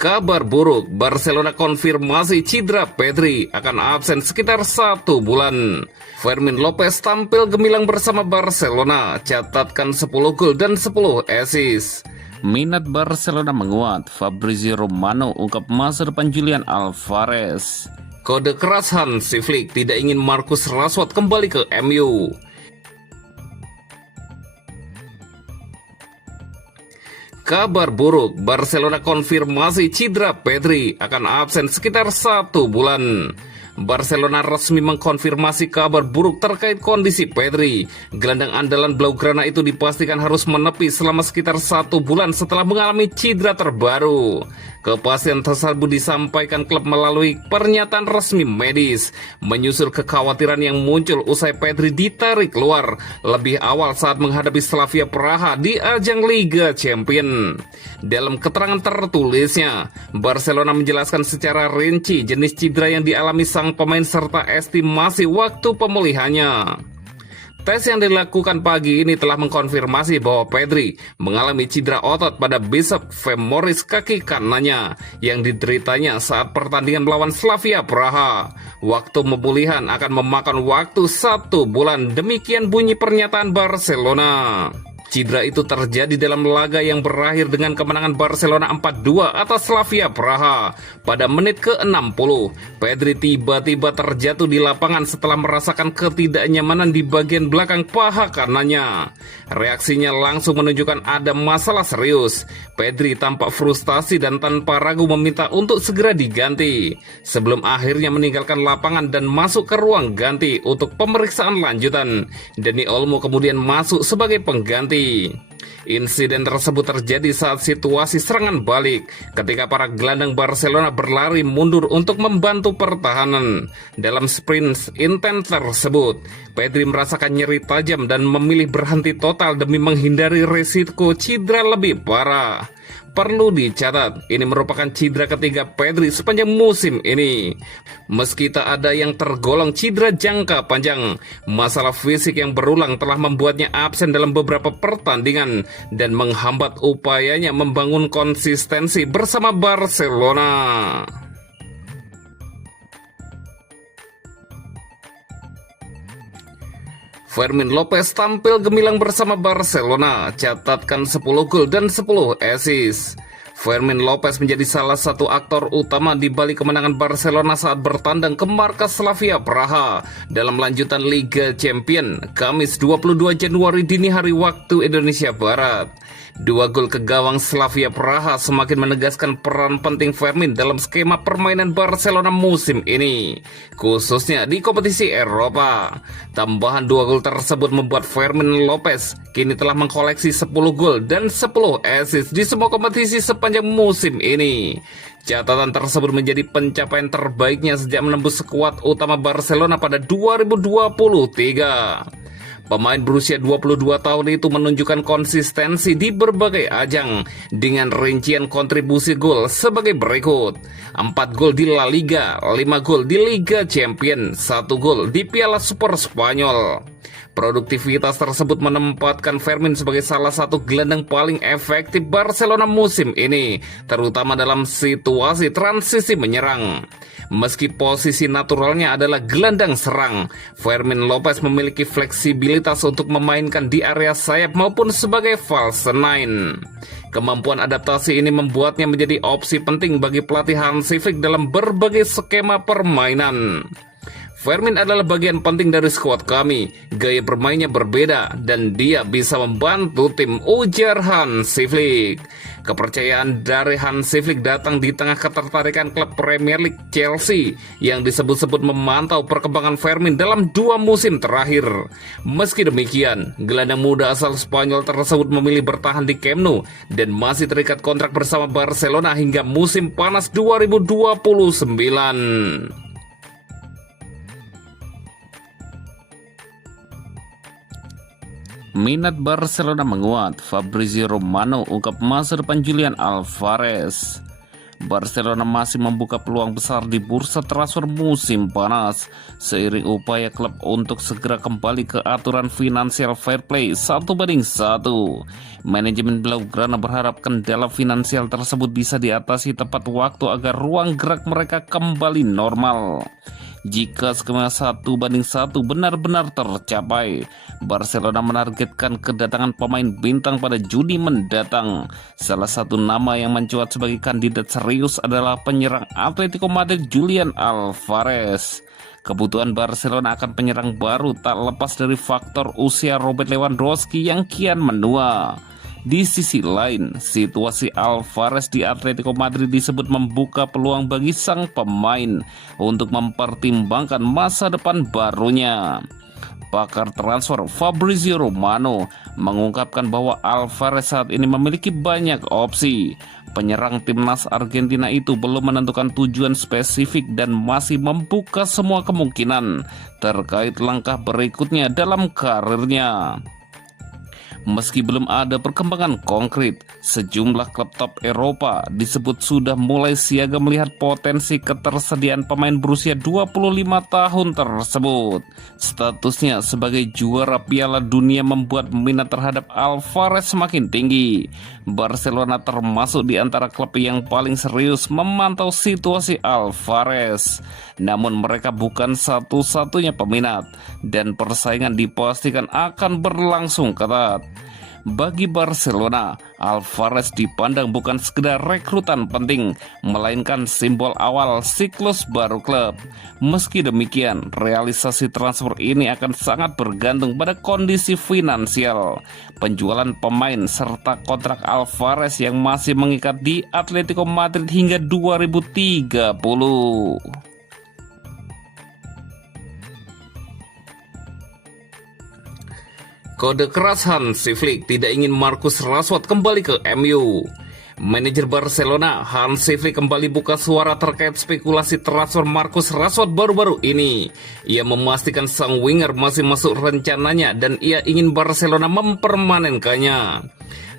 Kabar buruk, Barcelona konfirmasi cedera Pedri akan absen sekitar 1 bulan. Fermin Lopez tampil gemilang bersama Barcelona, catatkan 10 gol dan 10 assist. Minat Barcelona menguat, Fabrizio Romano ungkap masa depan Julian Alvarez. Kode keras Hansi Flick tidak ingin Marcus Rashford kembali ke MU. Kabar buruk, Barcelona konfirmasi cedera Pedri akan absen sekitar 1 bulan. Barcelona resmi mengkonfirmasi kabar buruk terkait kondisi Pedri. Gelandang andalan Blaugrana itu dipastikan harus menepi selama sekitar 1 bulan setelah mengalami cedera terbaru. Kepastian tersebut disampaikan klub melalui pernyataan resmi medis, menyusul kekhawatiran yang muncul usai Pedri ditarik keluar lebih awal saat menghadapi Slavia Praha di ajang Liga Champions. Dalam keterangan tertulisnya, Barcelona menjelaskan secara rinci jenis cedera yang dialami sang pemain serta estimasi waktu pemulihannya. Tes yang dilakukan pagi ini telah mengkonfirmasi bahwa Pedri mengalami cedera otot pada bicep femoris kaki kanannya yang dideritanya saat pertandingan melawan Slavia Praha. Waktu pemulihan akan memakan waktu 1 bulan, demikian bunyi pernyataan Barcelona. Cedera itu terjadi dalam laga yang berakhir dengan kemenangan Barcelona 4-2 atas Slavia Praha. Pada menit ke-60, Pedri tiba-tiba terjatuh di lapangan setelah merasakan ketidaknyamanan di bagian belakang paha kanannya. Reaksinya langsung menunjukkan ada masalah serius. Pedri tampak frustasi dan tanpa ragu meminta untuk segera diganti, sebelum akhirnya meninggalkan lapangan dan masuk ke ruang ganti untuk pemeriksaan lanjutan. Dani Olmo kemudian masuk sebagai pengganti. Insiden tersebut terjadi saat situasi serangan balik ketika para gelandang Barcelona berlari mundur untuk membantu pertahanan. Dalam sprint intens tersebut, Pedri merasakan nyeri tajam dan memilih berhenti total demi menghindari risiko cedera lebih parah. Perlu dicatat, ini merupakan cedera ketiga Pedri sepanjang musim ini. Meski tak ada yang tergolong cedera jangka panjang, masalah fisik yang berulang telah membuatnya absen dalam beberapa pertandingan dan menghambat upayanya membangun konsistensi bersama Barcelona. Fermin Lopez tampil gemilang bersama Barcelona, catatkan 10 gol dan 10 assist. Fermin Lopez menjadi salah satu aktor utama di balik kemenangan Barcelona saat bertandang ke markas Slavia Praha dalam lanjutan Liga Champions Kamis 22 Januari dini hari waktu Indonesia Barat. 2 gol ke gawang Slavia Praha semakin menegaskan peran penting Fermin dalam skema permainan Barcelona musim ini, khususnya di kompetisi Eropa. Tambahan 2 gol tersebut membuat Fermin Lopez kini telah mengkoleksi 10 gol dan 10 assist di semua kompetisi sepanjang musim ini. Catatan tersebut menjadi pencapaian terbaiknya sejak menembus skuad utama Barcelona pada 2023. Pemain berusia 22 tahun itu menunjukkan konsistensi di berbagai ajang dengan rincian kontribusi gol sebagai berikut: 4 gol di La Liga, 5 gol di Liga Champions, 1 gol di Piala Super Spanyol. Produktivitas tersebut menempatkan Fermin sebagai salah satu gelandang paling efektif Barcelona musim ini, terutama dalam situasi transisi menyerang. Meski posisi naturalnya adalah gelandang serang, Fermin Lopez memiliki fleksibilitas untuk memainkan di area sayap maupun sebagai false nine. Kemampuan adaptasi ini membuatnya menjadi opsi penting bagi pelatih Hansi Flick dalam berbagai skema permainan. Fermin adalah bagian penting dari skuad kami, gaya bermainnya berbeda dan dia bisa membantu tim, ujar Hansi Flick. Kepercayaan dari Hansi Flick datang di tengah ketertarikan klub Premier League Chelsea yang disebut-sebut memantau perkembangan Fermin dalam 2 musim terakhir. Meski demikian, gelandang muda asal Spanyol tersebut memilih bertahan di Camp Nou dan masih terikat kontrak bersama Barcelona hingga musim panas 2029. Minat Barcelona menguat, Fabrizio Romano ungkap masa depan Julian Alvarez. Barcelona masih membuka peluang besar di bursa transfer musim panas seiring upaya klub untuk segera kembali ke aturan finansial fair play 1:1. Manajemen Blaugrana berharap kendala finansial tersebut bisa diatasi tepat waktu agar ruang gerak mereka kembali normal. Jika skema 1:1 benar-benar tercapai, Barcelona menargetkan kedatangan pemain bintang pada Juni mendatang. Salah satu nama yang mencuat sebagai kandidat serius adalah penyerang Atletico Madrid Julian Alvarez. Kebutuhan Barcelona akan penyerang baru tak lepas dari faktor usia Robert Lewandowski yang kian menua. Di sisi lain, situasi Alvarez di Atletico Madrid disebut membuka peluang bagi sang pemain untuk mempertimbangkan masa depan barunya. Pakar transfer Fabrizio Romano mengungkapkan bahwa Alvarez saat ini memiliki banyak opsi. Penyerang timnas Argentina itu belum menentukan tujuan spesifik dan masih membuka semua kemungkinan terkait langkah berikutnya dalam karirnya. Meski belum ada perkembangan konkret, sejumlah klub top Eropa disebut sudah mulai siaga melihat potensi ketersediaan pemain berusia 25 tahun tersebut. Statusnya sebagai juara Piala Dunia membuat minat terhadap Alvarez semakin tinggi. Barcelona termasuk di antara klub yang paling serius memantau situasi Alvarez. Namun mereka bukan satu-satunya peminat dan persaingan dipastikan akan berlangsung ketat. Bagi Barcelona, Alvarez dipandang bukan sekedar rekrutan penting, melainkan simbol awal siklus baru klub. Meski demikian, realisasi transfer ini akan sangat bergantung pada kondisi finansial, penjualan pemain, serta kontrak Alvarez yang masih mengikat di Atletico Madrid hingga 2030. Kode keras Hansi Flick tidak ingin Marcus Rashford kembali ke MU. Manajer Barcelona Hansi Flick kembali buka suara terkait spekulasi transfer Marcus Rashford baru-baru ini. Ia memastikan sang winger masih masuk rencananya dan ia ingin Barcelona mempermanenkannya.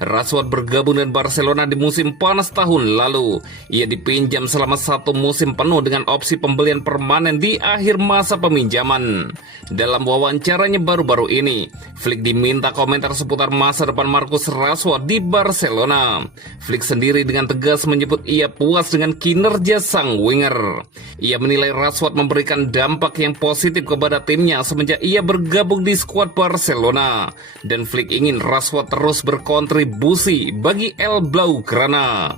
Rashford bergabung dengan Barcelona di musim panas tahun lalu. Ia dipinjam selama 1 musim penuh dengan opsi pembelian permanen di akhir masa peminjaman. Dalam wawancaranya baru-baru ini, Flick diminta komentar seputar masa depan Marcus Rashford di Barcelona. Flick sendiri dengan tegas menyebut ia puas dengan kinerja sang winger. Ia menilai Rashford memberikan dampak yang positif kepada timnya semenjak ia bergabung di skuad Barcelona. Dan Flick ingin Rashford terus berkontribusi bagi El Blaugrana.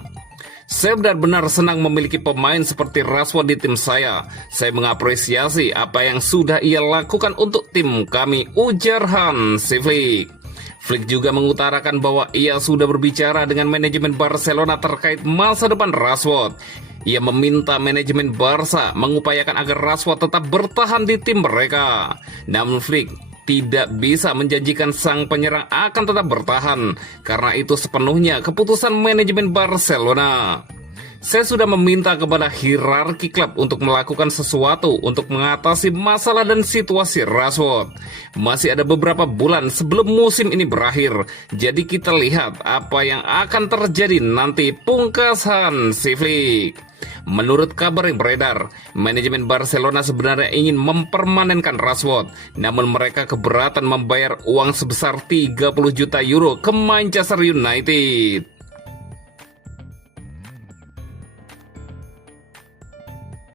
Saya benar-benar senang memiliki pemain seperti Rashford di tim saya. Saya mengapresiasi apa yang sudah ia lakukan untuk tim kami, ujar Hansi Flick. Flick juga mengutarakan bahwa ia sudah berbicara dengan manajemen Barcelona terkait masa depan Rashford. Ia meminta manajemen Barca mengupayakan agar Rashford tetap bertahan di tim mereka. Namun Flick tidak bisa menjanjikan sang penyerang akan tetap bertahan, karena itu sepenuhnya keputusan manajemen Barcelona. Saya sudah meminta kepada hierarki klub untuk melakukan sesuatu untuk mengatasi masalah dan situasi Rashford. Masih ada beberapa bulan sebelum musim ini berakhir, jadi kita lihat apa yang akan terjadi nanti, pungkas Hansi Flick. Menurut kabar yang beredar, manajemen Barcelona sebenarnya ingin mempermanenkan Rashford, namun mereka keberatan membayar uang sebesar 30 juta euro ke Manchester United.